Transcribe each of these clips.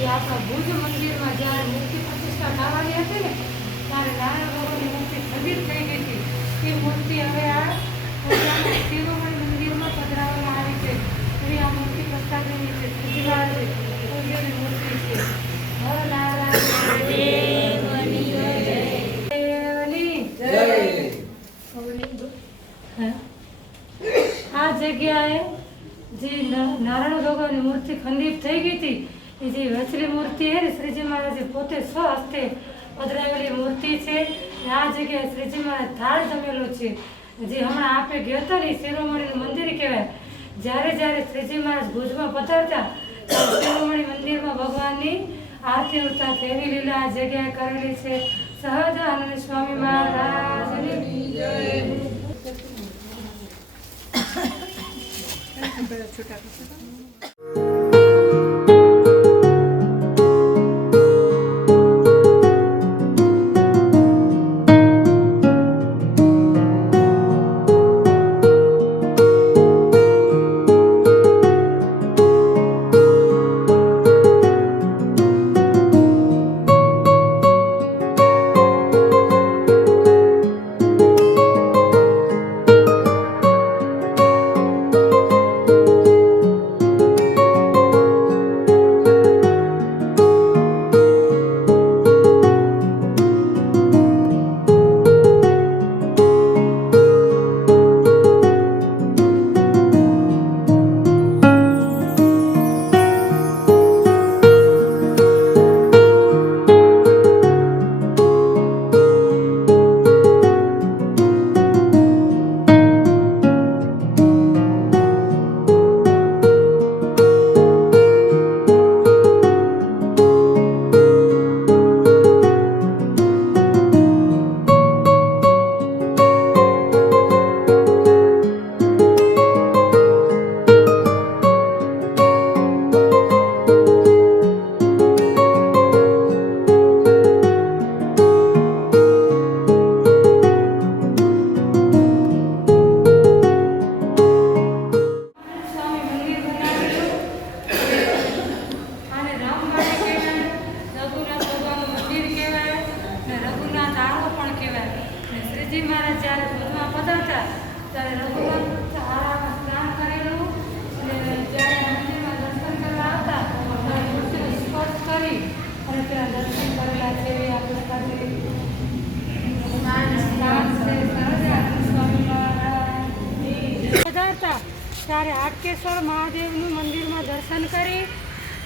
એ આપણા ભુજ મંદિરમાં જ્યારે મૂર્તિ પ્રતિષ્ઠા થવાની હતી ને ત્યારે નારાયણ ભગવાનની મૂર્તિ ખંડિત થઈ ગઈ હતી. એ મૂર્તિ હવે આ શિરોમણી મંદિરમાં પધરાવવામાં આવી છે. એવી આ મૂર્તિ પ્રસાદેની છે. શ્રીજી પૂજ્યની મૂર્તિ છે. આ જગ્યાએ જે નારાયણ ભગવાનની મૂર્તિ ખંડિત થઈ ગઈ હતી એ જે વચલી મૂર્તિ છે ને શ્રીજી મહારાજે પોતે સ્વહસ્તે પધરાવેલી મૂર્તિ છે. આ જગ્યાએ શ્રીજી મહારાજ થાળ જમેલો છે. જે હમણાં આપે ગયો હતો ને શિરોમણીનું મંદિર કહેવાય. જ્યારે જ્યારે શ્રીજી મહારાજ ભુજમાં પધારતા શિરોમણી મંદિરમાં ભગવાનની આરતી ઉઠતા એવી લીલા આ જગ્યાએ કરેલી છે. સહજાનંદ સ્વામી મહારાજની જય. છૂટા મહારાજ જ્યારે ભુજમાં પધારતા ત્યારે રઘુનાથ આરામાં સ્નાન કરેલું અને જ્યારે મંદિરમાં દર્શન કરવા આવતા ત્યારે મૂર્તિનો સ્પર્શ કરી અને ત્યાં દર્શન કરેલા છે. એવી આ પ્રકારની સ્વામી મહારાજ પધારતા ત્યારે હાટકેશ્વર મહાદેવનું મંદિરમાં દર્શન કરી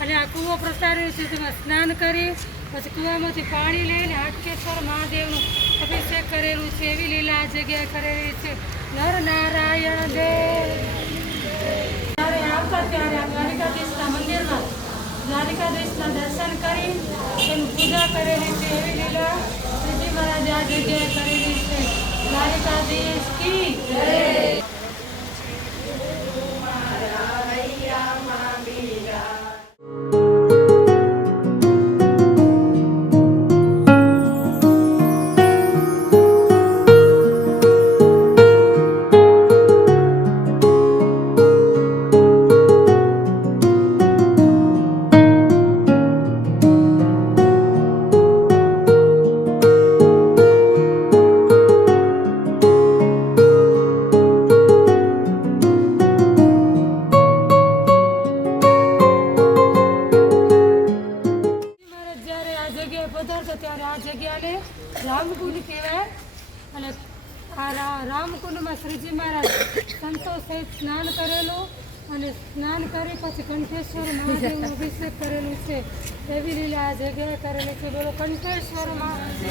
અને આ કૂવો પ્રસાર્યો છે. તેમાં સ્નાન કરી પછી કૂવામાંથી પાણી લઈને હાટકેશ્વર મહાદેવનું અભિષેક કરેલું છે. એવી લીલા આ જગ્યાએ કરેલી છે. નર નારાયણ દેવ જ્યારે આવતા ત્યારે આ દ્વારિકાધીશના મંદિરમાં દ્વારિકાધીશના દર્શન કરી એની પૂજા કરેલી છે. એવી લીલા શ્રીજી મહારાજે આ જગ્યાએ કરેલી છે. દ્વારિકાધીશ કી જય. ત્યારે આ જગ્યાને રામકુંડ કહેવાય. અને આ રામકુંડમાં શ્રીજી મહારાજ સંતો સહિત સ્નાન કરેલું અને સ્નાન કરી પછી કંઠેશ્વર મહાદેવનો અભિષેક કરેલું છે. એવી લીલા આ જગ્યાએ કરેલી છે. બોલો કંઠેશ્વર મહાદેવ.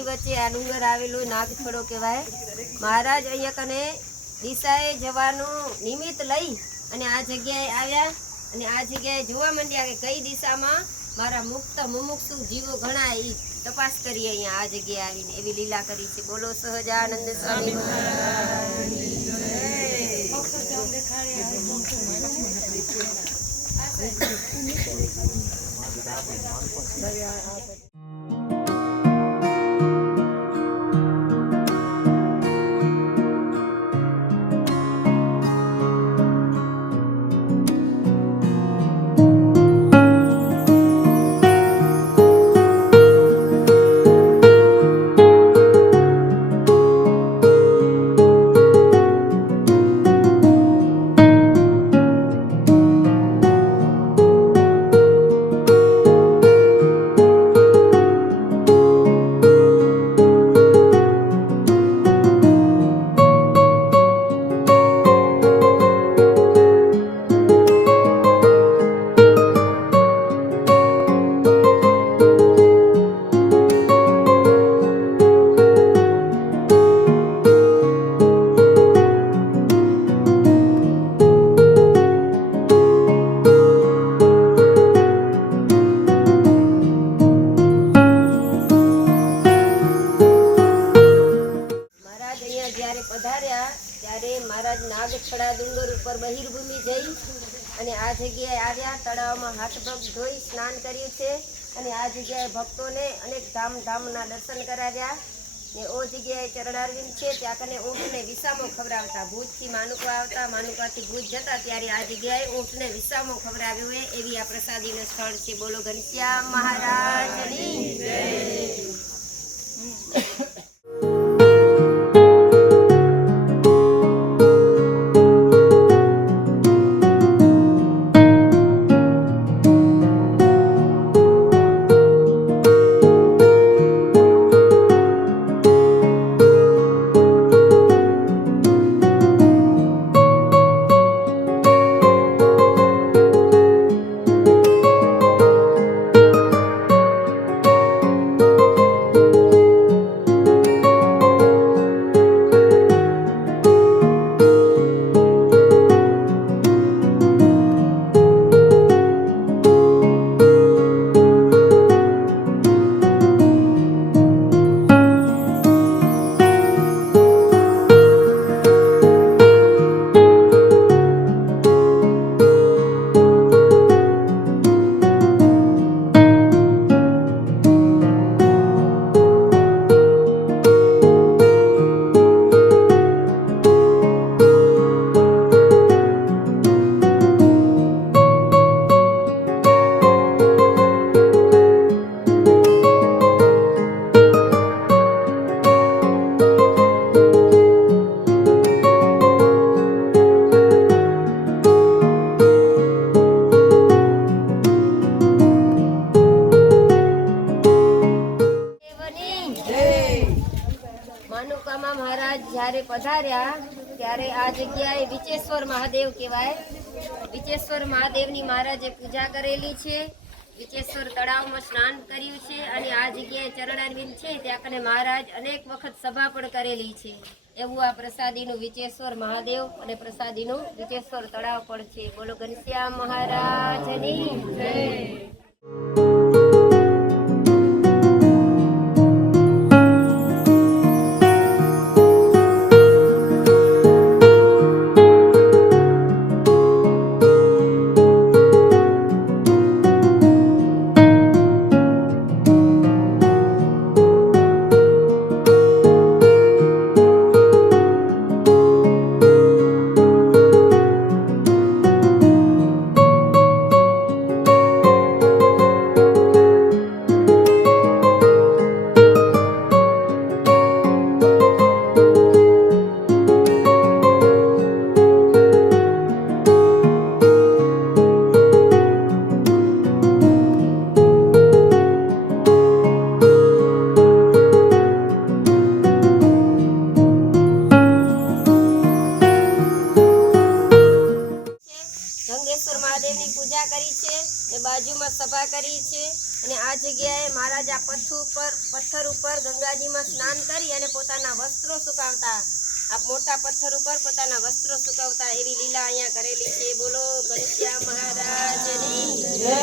પહાડની વચ્ચે આ ડુંગર આવેલો નાગખડો કહેવાય. મહારાજ અહીંયા કને દિશાએ જવાનું નિમિત્ત લઈ અને આ જગ્યાએ આવ્યા અને આ જગ્યાએ જોવા માંડ્યા કે કઈ દિશામાં મારા મુક્ત મુમુક્ષુ જીવો ઘણા એ તપાસ કરી અહીંયા આ જગ્યાએ આવીને એવી લીલા કરી છે. બોલો સહજાનંદ સ્વામી મહારાજની જય. મહારાજ નાગખડા ડુંગર ઉપર બહિર્ભૂમિ જઈ અને આ જગ્યાએ આવ્યા. તળાવમાં હાથ પગ ધોઈ સ્નાન કર્યું છે અને આ જગ્યાએ ભક્તોને અનેક ધામના દર્શન કરાવ્યા ને ઓ જગ્યાએ ચરણારવિંદ છે ત્યાં કને ઊંટને વિસામો ખવડાવતા. ભુજથી માનુકા આવતા, માનુકાથી ભુજ જતા ત્યારે આ જગ્યાએ ઊંટને વિસામો ખવડાવ્યો હોય એવી આ પ્રસાદીનું સ્થળ છે. બોલો ઘનશ્યામ મહારાજની જય. માનુકામાં મહારાજ જ્યારે પધાર્યા ત્યારે આ જગ્યાએ વિચેશ્વર મહાદેવ કહેવાય. વિચેશ્વર મહાદેવની મહારાજે પૂજા કરેલી છે. વિચેશ્વર તળાવમાં સ્નાન કર્યું છે અને આ જગ્યાએ ચરણારવિંદ છે ત્યાં કને મહારાજ અનેક વખત સભા પણ કરેલી છે. એવું આ પ્રસાદીનું વિચેશ્વર મહાદેવ અને પ્રસાદીનું વિચેશ્વર તળાવ પણ છે. બોલો ઘનશ્યામ મહારાજની જય. મહાદેવની પૂજા કરી છે ને બાજુમાં સભા કરી છે અને આ જગ્યાએ મહારાજ આ પથ્થર ઉપર ગંગાજીમાં સ્નાન કરી અને પોતાના વસ્ત્રો સુકાવતા, આ મોટા પથ્થર ઉપર પોતાના વસ્ત્રો સુકાવતા એવી લીલા અહીંયા કરેલી છે. બોલો ઘનશ્યામ મહારાજની જય.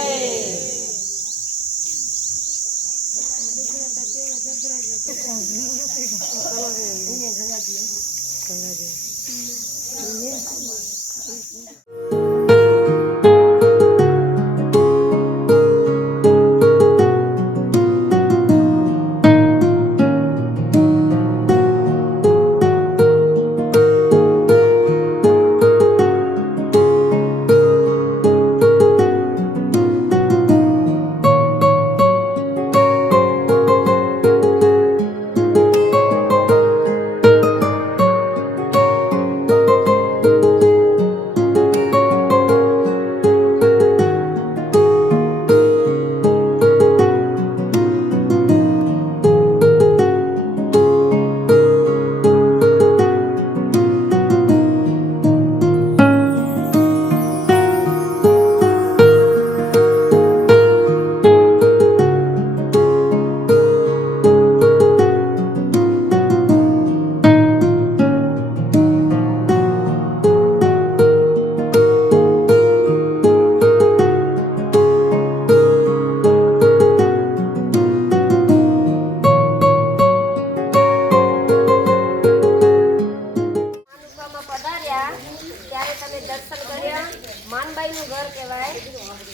ત્યારે તમે દર્શન કર્યા. માનબાઈનું ઘર કહેવાય.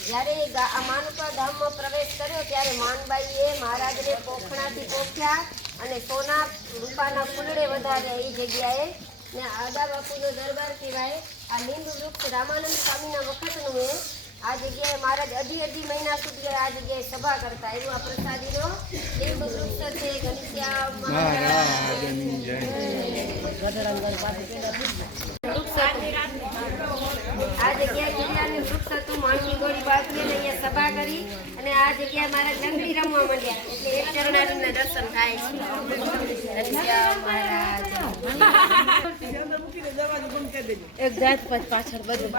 જ્યારે આ માનુકા ધામમાં પ્રવેશ કર્યો ત્યારે માનબાઈએ મહારાજને પોખણાથી પોખ્યા અને સોના રૂપાના ફૂલડે વધાર્યા એ જગ્યાએ. ને આદા બાપુનો દરબાર કહેવાય. આ લીંબ વૃક્ષ રામાનંદ સ્વામીના વખતનું એ. આ જગ્યાએ મહારાજ અઢી મહિના સુધી આ જગ્યાએ સભા કરતા. એવું આ પ્રસાદીનો લીંબ વૃક્ષ છે. ઘનશ્યામ મહારાજની જય. આ જગ્યાએ ગિરનારનું વૃક્ષ હતું. માણસની ગોળી બાળકી અહીંયા સભા કરી અને આ જગ્યાએ મારા લંગડી રમવા માંડ્યા. એટલે એક ચરણારીના દર્શન થાય છે. ઘનશ્યામ મહારાજ એક જાત પાછળ બધું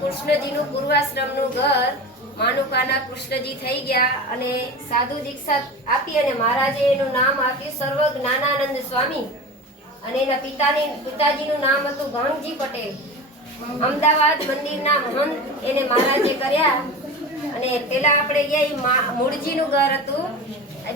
કૃષ્ણજીનું પૂર્વાશ્રમનું ઘર. માનુકાના કૃષ્ણજી થઈ ગયા અને સાધુ દીક્ષા આપી અને મહારાજે એનું નામ આપ્યું સર્વ જ્ઞાનાનંદ સ્વામી. અને એના પિતાજીનું નામ હતું ગણજી પટેલ. અમદાવાદ મંદિરના મહંત એને મહારાજે કર્યા. અને પેલા આપણે ગયા મૂળજીનું ઘર હતું.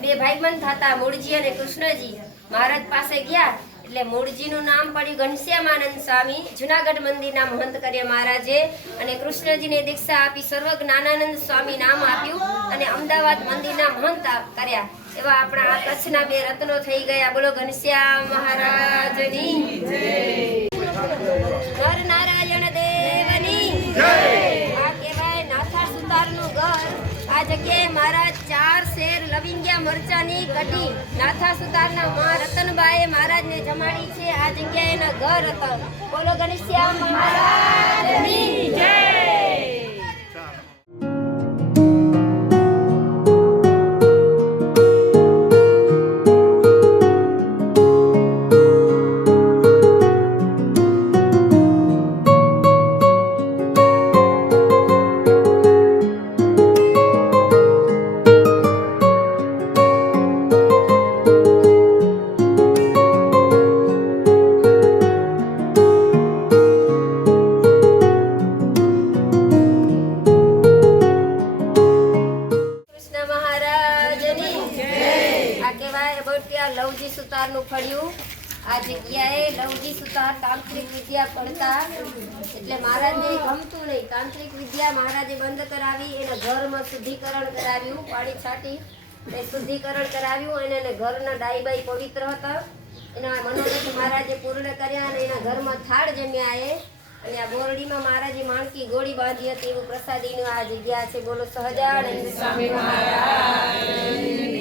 બે ભાઈબંધ હતા મૂળજી અને કૃષ્ણજી. મહારાજ પાસે ગયા એટલે મૂળજીનું નામ પડ્યું ઘનશ્યામાનંદ સ્વામી. જુનાગઢ મંદિરના મહંત કર્યા મહારાજે. અને કૃષ્ણજીને દીક્ષા આપી સર્વ જ્ઞાનાનંદ સ્વામી નામ આપ્યું અને અમદાવાદ મંદિરના મહંત કર્યા. એવા આપણા આ કચ્છના બે રત્નો થઈ ગયા. બોલો ઘનશ્યામ મહારાજની જય. નર નારાયણ દેવની જય. આ કહેવાય નાથા સુતારનું ઘર. આ જગ્યાએ મહારાજ 4 શેર લવિંગિયા મરચાની કઢી નાથા સુતારના મા રતનબાએ મહારાજને જમાડી છે. આ જગ્યાએ એના ઘર હતા. બોલો ઘનશ્યામ મહારાજની જય. લવજી સુતારનું ફળ્યું. આ જગ્યાએ લવજી સુતાર તાંત્રિક વિદ્યા પડતા એટલે મહારાજને ગમતું નહીં. તાંત્રિક વિદ્યા મહારાજે બંધ કરાવી. એના ઘરમાં શુદ્ધિકરણ કરાવ્યું. પાણી છાંટી એ શુદ્ધિકરણ કરાવ્યું. અને ઘરના ડાઈબાઈ પવિત્ર હતા. એના મનોરથ મહારાજે પૂર્ણ કર્યા અને એના ઘરમાં થાળ જમ્યા એ અને આ બોરડીમાં મહારાજે માણકી ગોળી બાંધી હતી એવું પ્રસાદીનું આ જગ્યા છે. બોલો સહજાનંદ સ્વામી મહારાજ.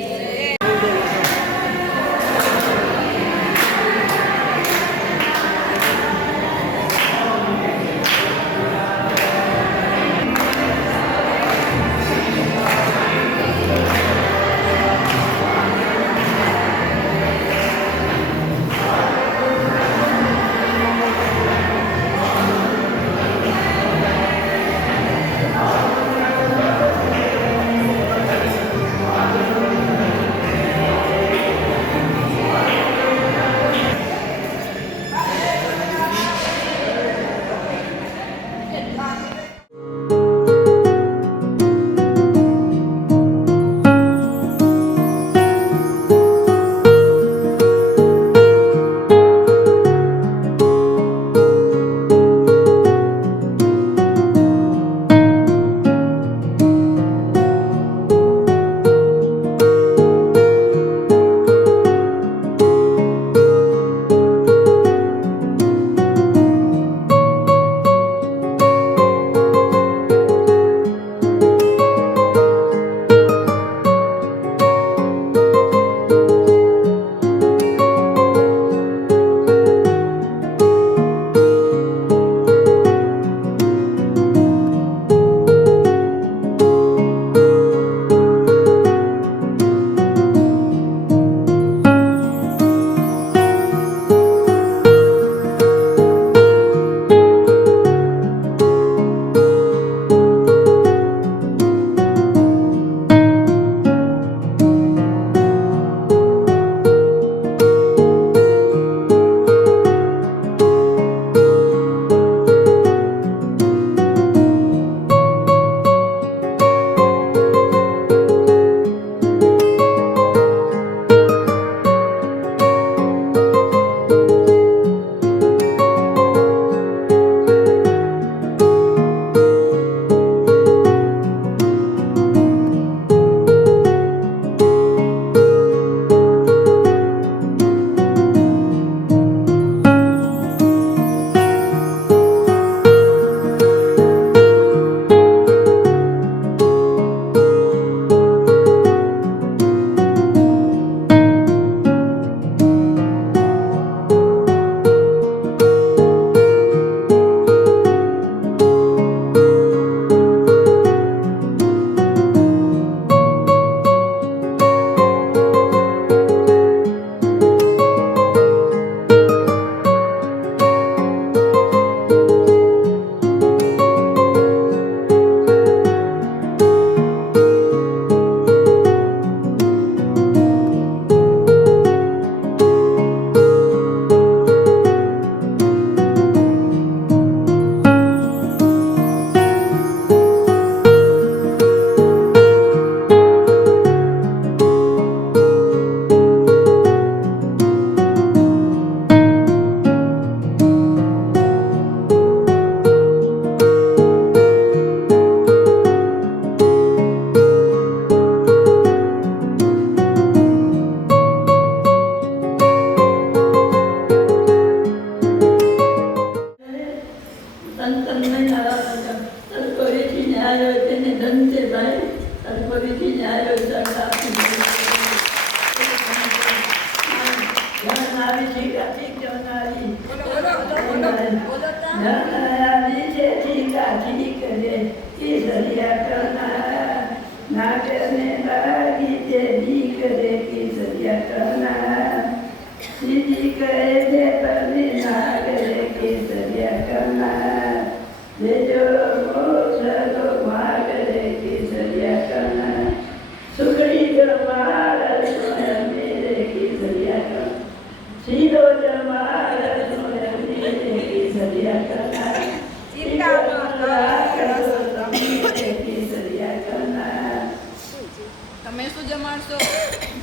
તમે શું જમાડશો?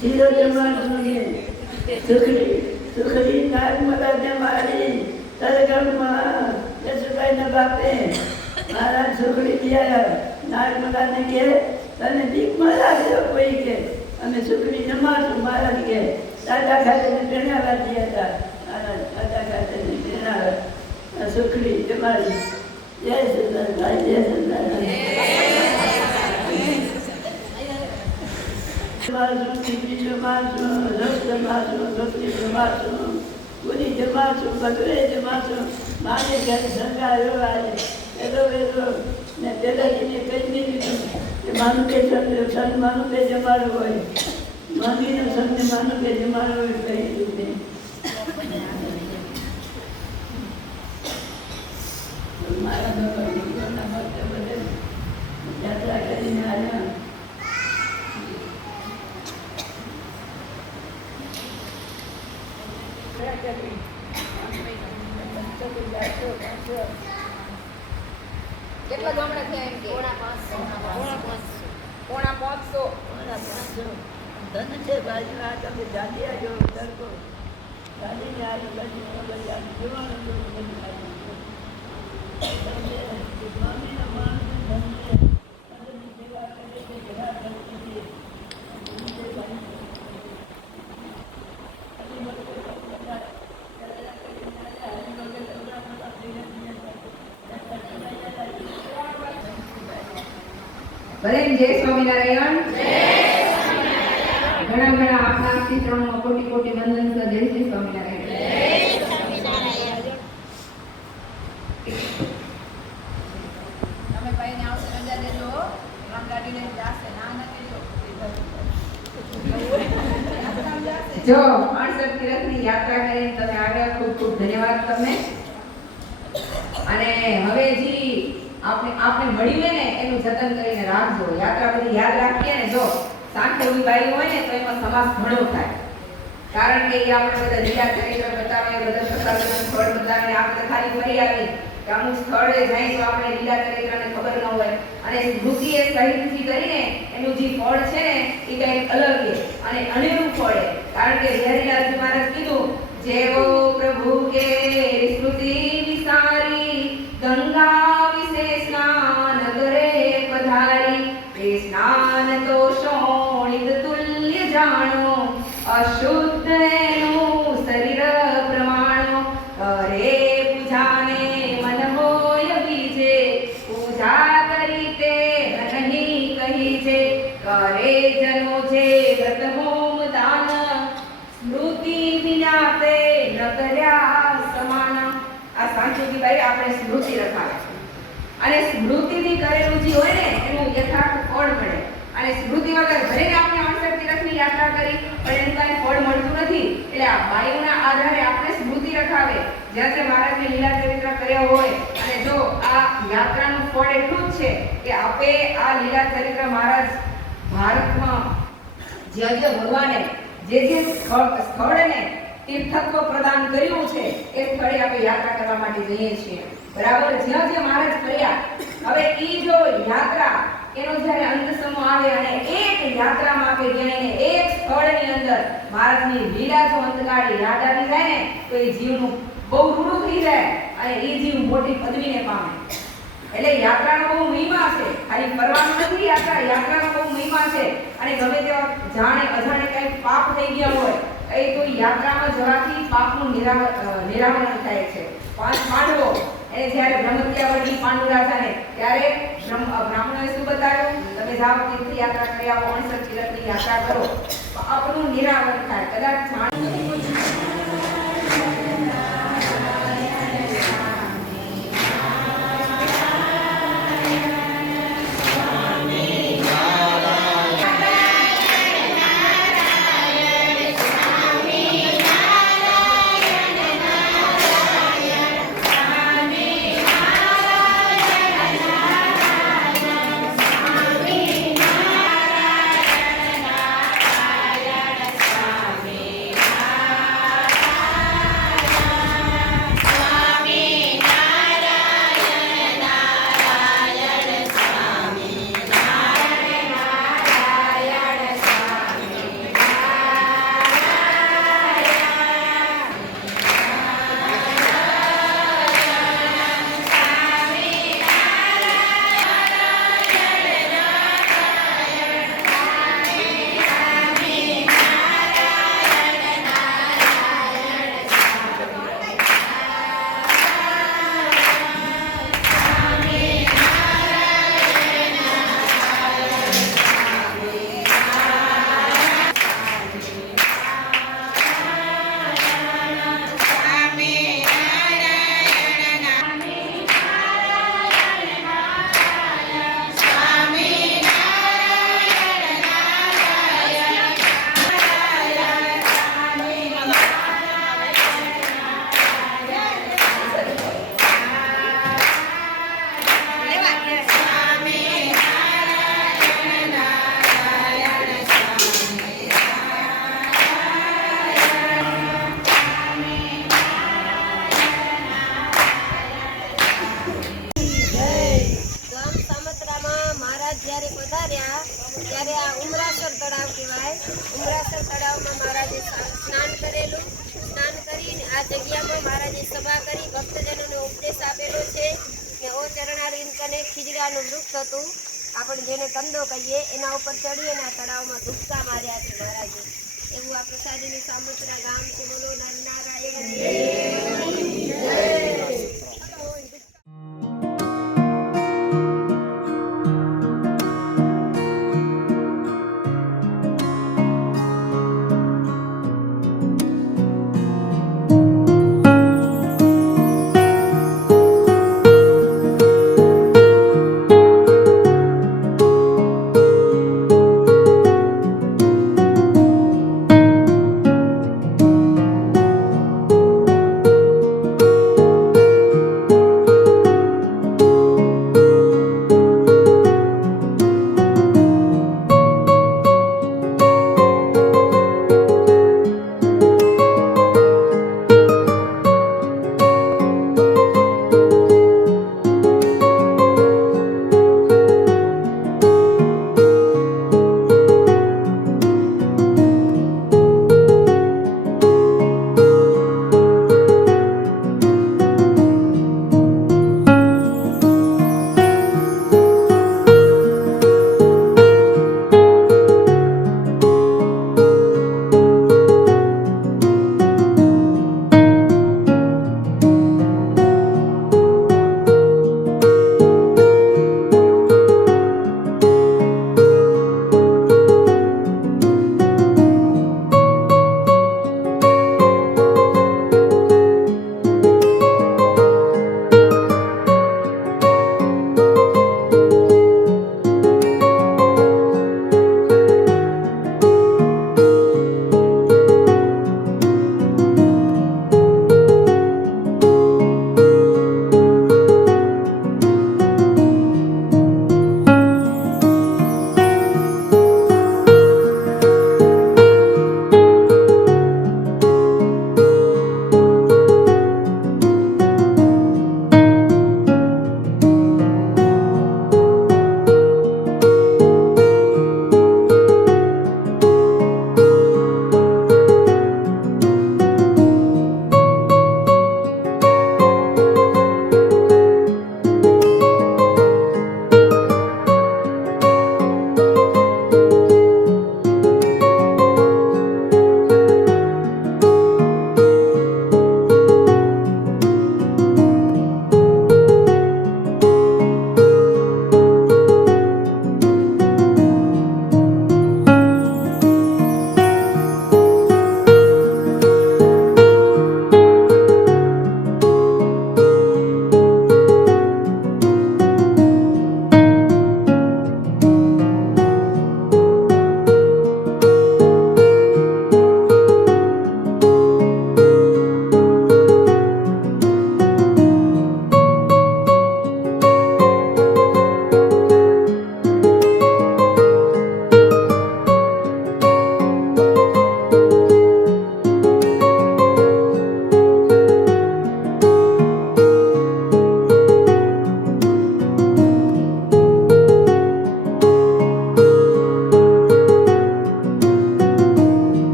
જીરો જમાડશું ને સુખડી નાગમલા જમાડી તરગણમાં યશુભાઈના બાપે મહારાજ સુખડી દિયા નાગમલાને કે તને ભીખમાં રાખજો કોઈ કે અમે સુખડી જમાડશું મહારાજ કે દાદા ખાતે ગણ્યા વાંચ્યા હતા મહારાજ સુખડી તમારી જય સદાભાઈ જય સદાભાઈ જમાશું ખીચડી જમાશું રસ જમાશું રોટલી જમાશું પૂરી જમાશું ભગરે જમાશું મારે ઘર સંગાયો આવે એલો ને પેલાજીને કહી દીધું કે માનું કે સન માનું કે જમાડો હોય માનવીનો સનને માનું કે જમાડો હોય કહી દીધું મારા ભગવાનના ભક્ત બધે યાત્રા કરીને આવ્યા કેટલા ગામડા થયા એમ કે પોણા 500 ધન છે બાજુના તમે દાદી આવ્યો તડકો દાદીને આજુબાજુ જોવાનું સ્વામીના માણસ ધન છે સેવા કરે છે ઘણા કરતી ભલે જય સ્વામિનારાયણ ઘણા ઘણા આપના ચિત્રોમાં કોટી કોટી વંદન છે જય શ્રી સ્વામિનારાયણ તમે ભાઈને આવશે રજા દેજો રામલાડીને જાશે ના નથી જો 68 તીર્થની યાત્રા કરીને તમે આવ્યા ખૂબ ખૂબ ધન્યવાદ તમને અને હવે જી આપણે મળીને ને એનું જતન કરીને રાખજો યાત્રા બધી યાદ રાખીએ ને જો સાંખેવી બાઈ હોય ને તો એમાં સમાસ ઘણો થાય કારણ કે એ આપણે બધા લીલા ચરિત્ર બતાવે બધા પ્રસાદનું સ્થળ બતાવે આપણે ખાલી ફરી આવી કે અમુક સ્થળે જાય તો આપણે લીલા ચરિત્રને ખબર ન હોય અને સ્મૃતિ એ સહિતથી કરીને એનું જે ફળ છે ને એ કંઈક અલગ છે અને અનેરું ફળ છે કારણ કે હરિલાલજી મહારાજ કીધું જેવો પ્રભુ કે સ્મૃતિ વિસારી ગંગા વિશે સ્નાન કરે પધારી તે સ્નાન તો શોણિત તુલ્ય જાણો અશુદ્ધ એનું શરીર પ્રમાણો કરે પૂજાને મન હોય બીજે પૂજા કરી તે નહીં કહી છે કરે જનો છે વ્રત હોમ દાન સ્મૃતિ વિના તે ન કર્યા સમાન આ સાંખ્યજીભાઈ આપણે સ્મૃતિ રખાવે અને સ્મૃતિથી કરેલું જે હોય ને એનું યથાર્થ ફળ મળે અને સ્મૃતિ વગર ભલે આપણે 68 તીર્થની યાત્રા કરી પણ એનું કાંઈ ફળ મળતું નથી એટલે આ બાયુના આધારે આપણે સ્મૃતિ રખાવે જ્યારે મહારાજને લીલા ચરિત્ર કર્યા હોય અને જો આ યાત્રાનું ફળ એટલું જ છે કે આપે આ લીલા ચરિત્ર મહારાજ ભારતમાં જે ભગવાને જે સ્થળને તીર્થત્વ પ્રદાન કર્યું છે એ સ્થળે આપણે યાત્રા કરવા માટે જઈએ છીએ બરાબર જ્યાં જે મહારાજ કર્યા હવે ઈ જો યાત્રા એનો જ્યારે અંત સમો આવે અને એક યાત્રામાં આપણે જઈને એક સ્થળની અંદર મહારાજની લીલા જો અંતકાળી યાદ આવી જાય ને તો એ જીવનું બહુ રૂડું થઈ જાય અને એ જીવ મોટી પદવીને પામે એટલે યાત્રાનો બહુ મહિમા છે ખાલી ફરવાનું નથી યાત્રાનો બહુ મહિમા છે અને ગમે તેવા જાણે અજાણે કંઈ પાપ થઈ ગયા હોય એ તો યાત્રામાં જવાથી પાપનું નિરાવરણ થાય છે પાંચ પાંડવો એને જ્યારે બ્રહ્મત્યાવર્તી પાંડુ રાજાને ત્યારે બ્રાહ્મણોએ શું બતાવ્યું તમે જાઓ તીર્થ યાત્રા કરી આવો 68 તીર્થની યાત્રા કરો પાપનું નિરાવરણ થાય કદાચ જાણ જગ્યામાં મહારાજે સભા કરી ભક્તજનોને ઉપદેશ આપેલો છે કે ઓ ચરણારીન કને ખીજડાનું વૃક્ષ હતું, આપણે જેને કંદો કહીએ, એના ઉપર ચડી અને આ તળાવમાં ધુપકા માર્યા છે મહારાજે. એવું આ પ્રસાદીનું સામોતરા ગામ છે. બોલો નરનારાયણ દેવની જય.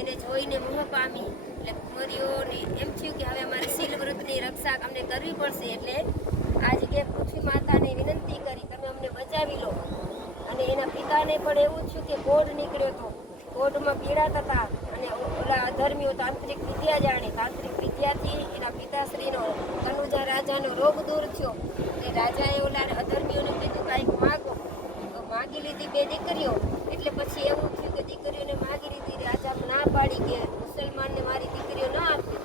એને જોઈને મોહ પામી. એટલે કુંવરીઓને એમ થયું કે હવે અમારે શીલ વૃત્તની રક્ષા અમને કરવી પડશે. એટલે આ જગ્યાએ પૃથ્વી માતાને વિનંતી કરી, તમે અમને બચાવી લો. અને એના પિતાને પણ એવું થયું કે કોઢ નીકળ્યો હતો, કોઢમાં પીડાતા હતા. અને ઓલા અધર્મીઓ તાંત્રિક વિદ્યા જાણી, તાંત્રિક વિદ્યાથી એના પિતાશ્રીનો તનુજા રાજાનો રોગ દૂર થયો. એટલે રાજાએ ઓલા અધર્મીઓને કીધું કાંઈક માગો, તો માગી લીધી બે દીકરીઓ. એટલે પછી એવું થયું કે દીકરીઓ દીકરીઓને માગી લીધી. રાજા ના પાડી કે મુસલમાનને મારી દીકરીઓ ન આપી.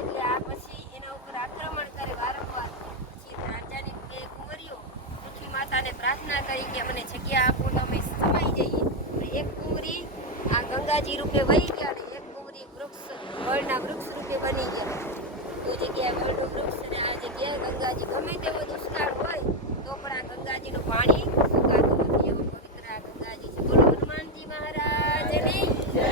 એટલે આ પછી એના ઉપર આક્રમણ કરે વારંવાર. પછી રાજાની બે કુંવરીઓ પૃથ્વી માતાને પ્રાર્થના કરી કે મને જગ્યા આપો તો અમે સમાઈ જઈએ. એક કુંવરી આ ગંગાજી રૂપે વહી ગયા અને એક કુંવરી વડના વૃક્ષ રૂપે બની ગયા. કોઈ જગ્યાએ વડનું વૃક્ષ અને આ જગ્યાએ ગંગાજી. ગમે તેવો દુષ્કાળ હોય તો પણ આ ગંગાજીનું પાણી સુકાતું નથી. એવું પવિત્ર આ ગંગાજી છે. બોલો હનુમાનજી મહારાજની જય.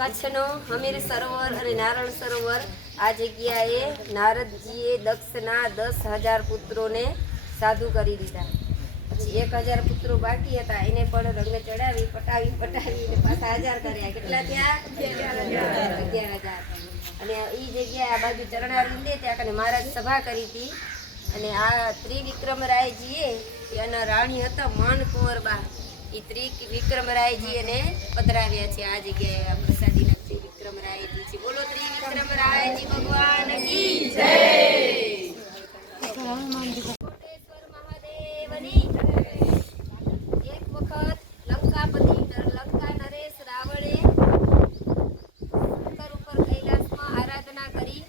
કચ્છનો હમીર સરોવર અને નારણ સરોવર આ જગ્યાએ નારદજીએ દક્ષના 10,000 પુત્રોને સાધુ કરી દીધા. પછી 1,000 પુત્રો બાકી હતા, એને પણ રંગ ચડાવી પટાવી અને પાછા 1000 કર્યા. કેટલા થયા? 11,000. અને એ જગ્યાએ આ બાજુ ચરણારી લે ત્યાં કને મહારાજ સભા કરી હતી. અને આ ત્રિવિક્રમરાયજીએ એના રાણી હતા માનકુંવરબા, એ ત્રિવિક્રમરાયજી એને પધરાવ્યા છે આ જગ્યાએ. આ પ્રસાદીના ત્રિવિક્રમરાયજી છે. બોલો ત્રિવિક્રમરાયજી ભગવાન કી જય. કોટેશ્વર મહાદેવની એક વખત લંકાપતિ લંકા નરેશ રાવણે શંકર ઉપર કૈલાસમાં આરાધના કરી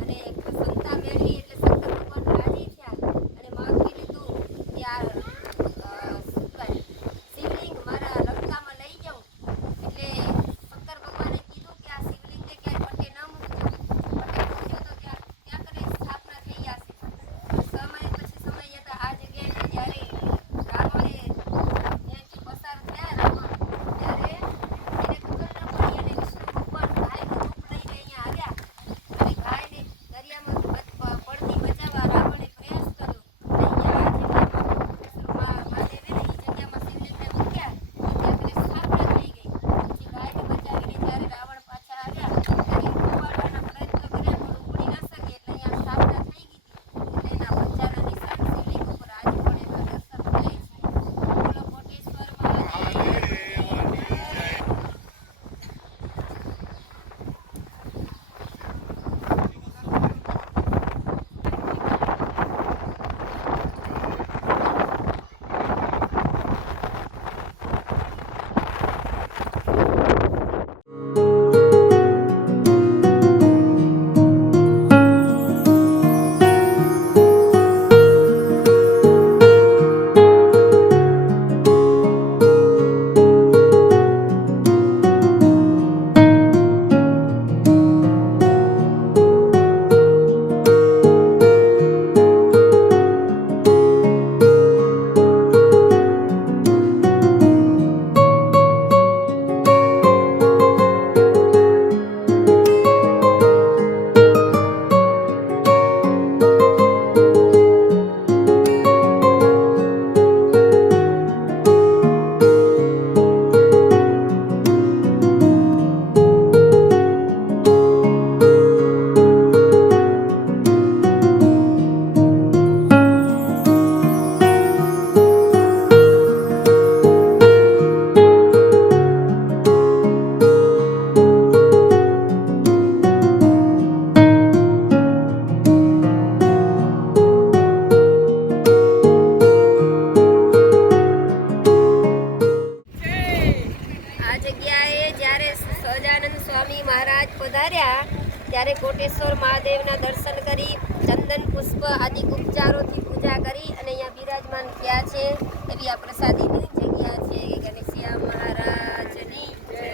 અને પ્રસન્નતા મેળવી. એટલે શંકર ભગવાન રાજી થયા અને માગી લીધું કે આ શિવલિંગ મારા લંકામાં લઈ જાઉં. એટલે શંકર ભગવાને કીધું કે આ શિવલિંગને ક્યાંય પટે ન મૂકજો. પટે મૂકજો તો ત્યાં કને સ્થાપના થઈ જશે. સમય પછી સમય જતા આ જગ્યાએ જ્યારે રાવણે ત્યાંથી પસાર થયા રાવણ, ત્યારે એને ખબર ન પડી અને વિષ્ણુ ભગવાન ગાયનું રૂપ લઈને અહીંયા આવ્યા અને ગાયને દરિયામાં પડતી બચાવવા રાવણે પ્રયાસ કર્યો. અહીંયા આ જગ્યામાં મહાદેવે એ જગ્યામાં શિવલિંગને મૂક્યા તો ત્યાં કને સ્થાપના થઈ ગઈ. પછી ગાયને બચાવીને જ્યારે રાવણ પાછા આવ્યા ત્યારે ઉપાડવાના પ્રયત્ન કર્યા પણ ઉપડી ન શકે. એટલે અહીંયા સ્થાપના થઈ ગઈ હતી. એટલે એના બચ્ચાના નિશાન શિવલિંગ ઉપર આજ પણ એના દર્શન થાય છે. બોલો કોટેશ્વર મહાદેવ. આ જગ્યાએ જ્યારે સહજાનંદ સ્વામી મહારાજ પધાર્યા ત્યારે કોટેશ્વર મહાદેવના દર્શન કરી ચંદન પુષ્પ આદિ ઉપચારોથી પૂજા કરી અને અહીંયા બિરાજમાન થયા છે. એવી આ પ્રસાદીની જગ્યા છે. ગણેશિયા મહારાજની જય.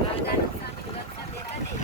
સહજાનંદ સ્વામી દર્શન દેતા ને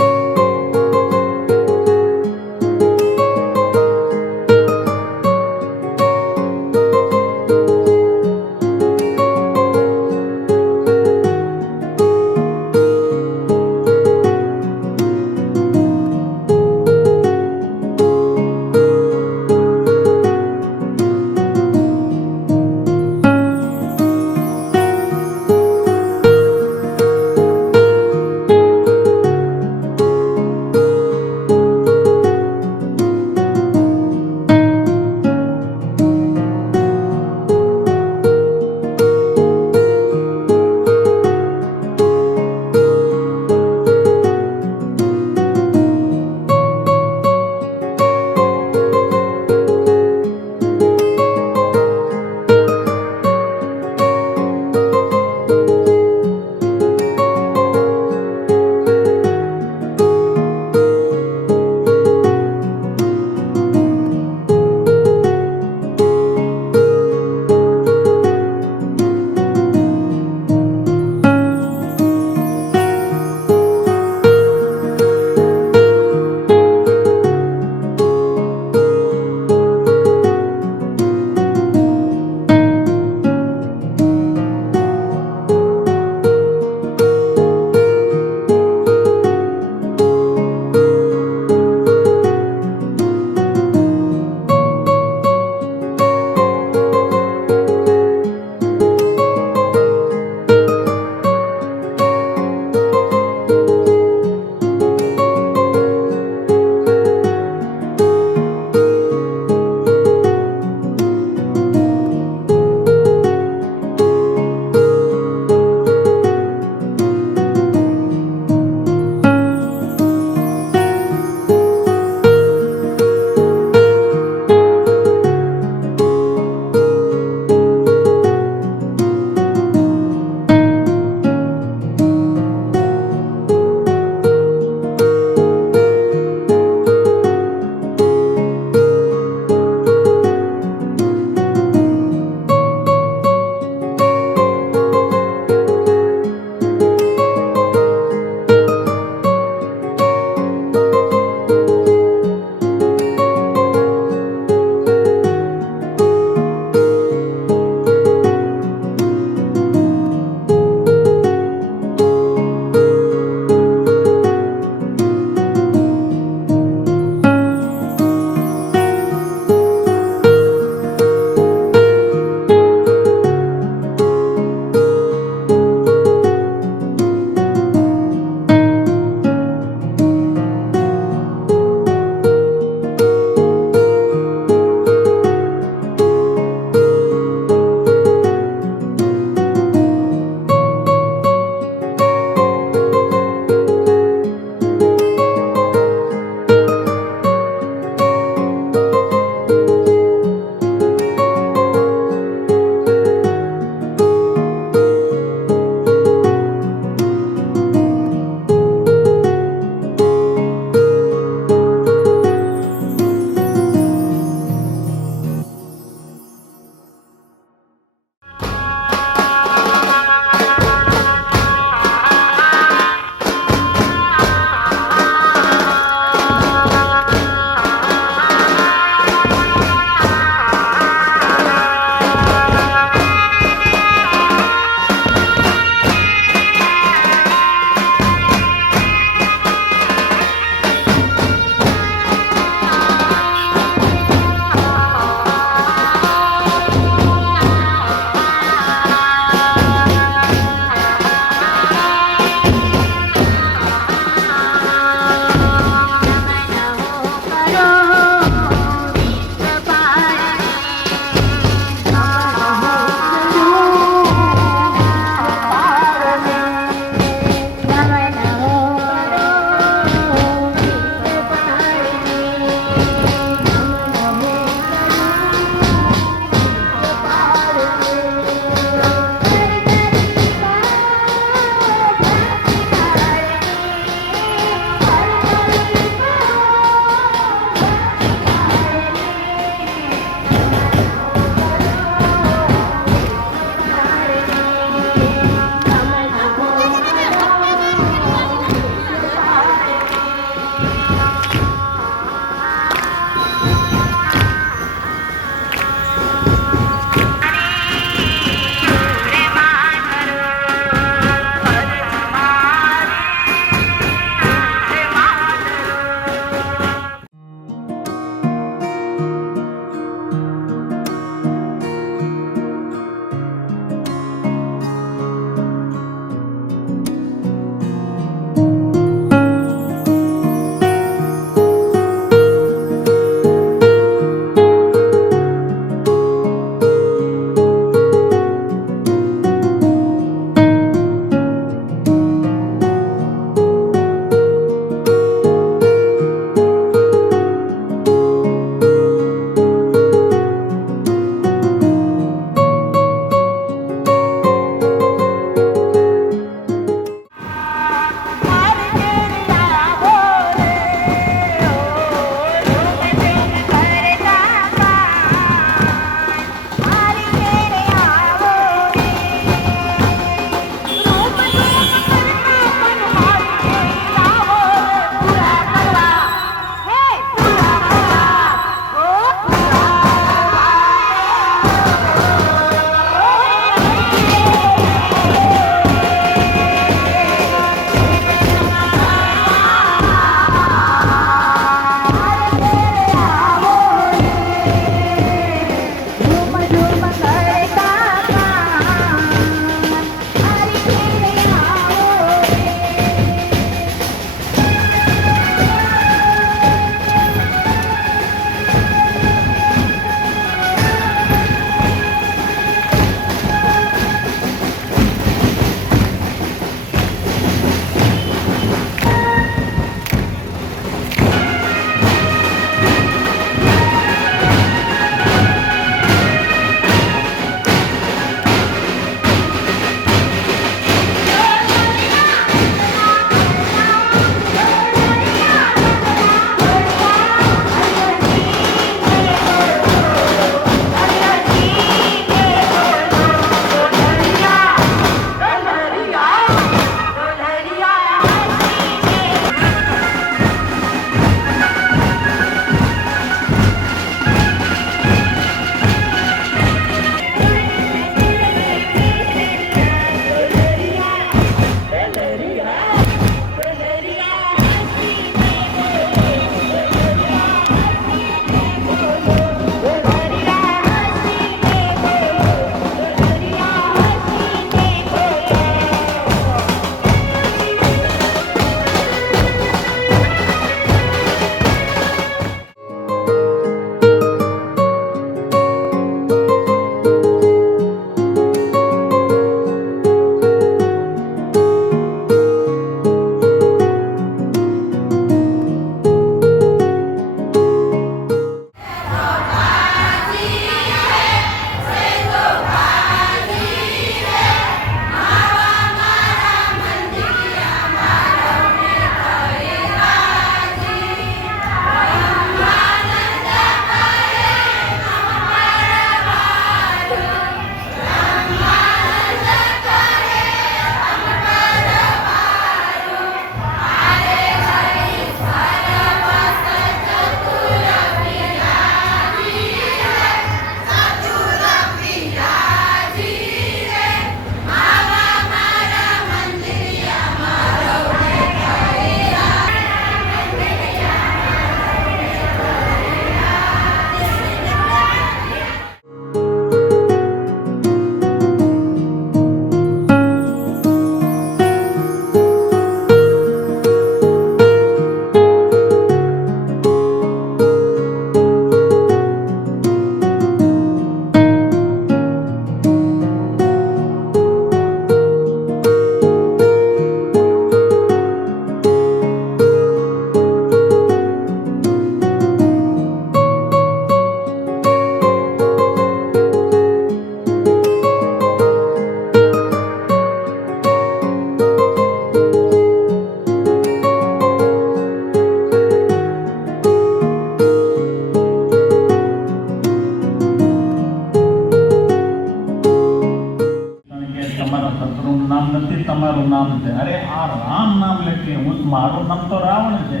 આ રામ નામ લેતી હું મારું નામ તો રાવણ છે.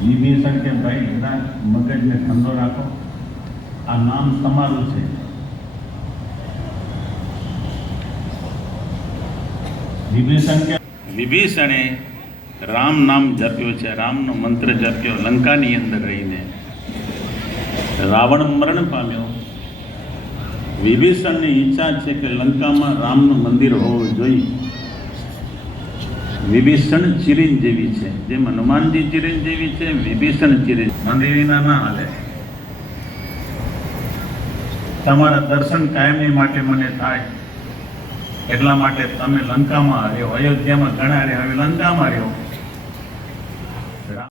વિભીષણ કે ભાઈ જરા મગજને ઠંડો રાખો, આ નામ તમારું છે. વિભીષણે રામ નામ જપ્યો છે, રામનો મંત્ર જપ્યો લંકાની અંદર રહીને. રાવણ મરણ પામ્યો. વિભીષણની ઈચ્છા છે કે લંકામાં રામનું મંદિર હોવું જોઈએ. વિભીષણ ચિરંજીવી છે, જેમ હનુમાનજી ચિરંજીવી છે, વિભીષણ ચિરંજીવી. મંદિર વિના ના હાલે. તમારા દર્શન કાયમી માટે મને થાય એટલા માટે તમે લંકામાં રહ્યો. અયોધ્યામાં ઘણા રહ્યા, હવે લંકામાં રહ્યો.